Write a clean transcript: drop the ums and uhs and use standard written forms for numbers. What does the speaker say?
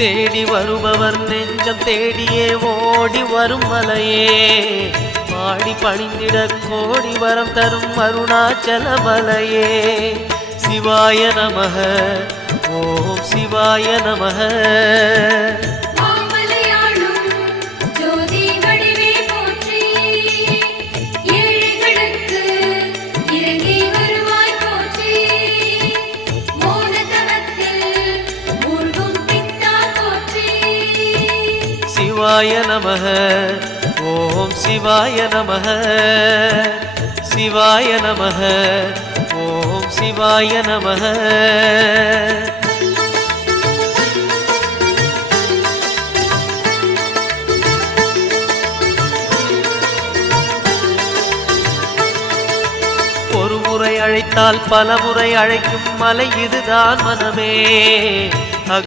தேடி வருபவர் நெஞ்சம் தேடியே ஓடி வரும் மலையே பாடி பணிந்திட கோடி வரம் தரும் அருணாச்சல மலையே சிவாய நமக ஓம் சிவாய நமக சிவாய நமக ஓம் சிவாய நமக சிவாய நமக ஓம் சிவாய நமக ஒரு முறை அழைத்தால் பல முறை அழைக்கும் மலை இதுதான் மனமே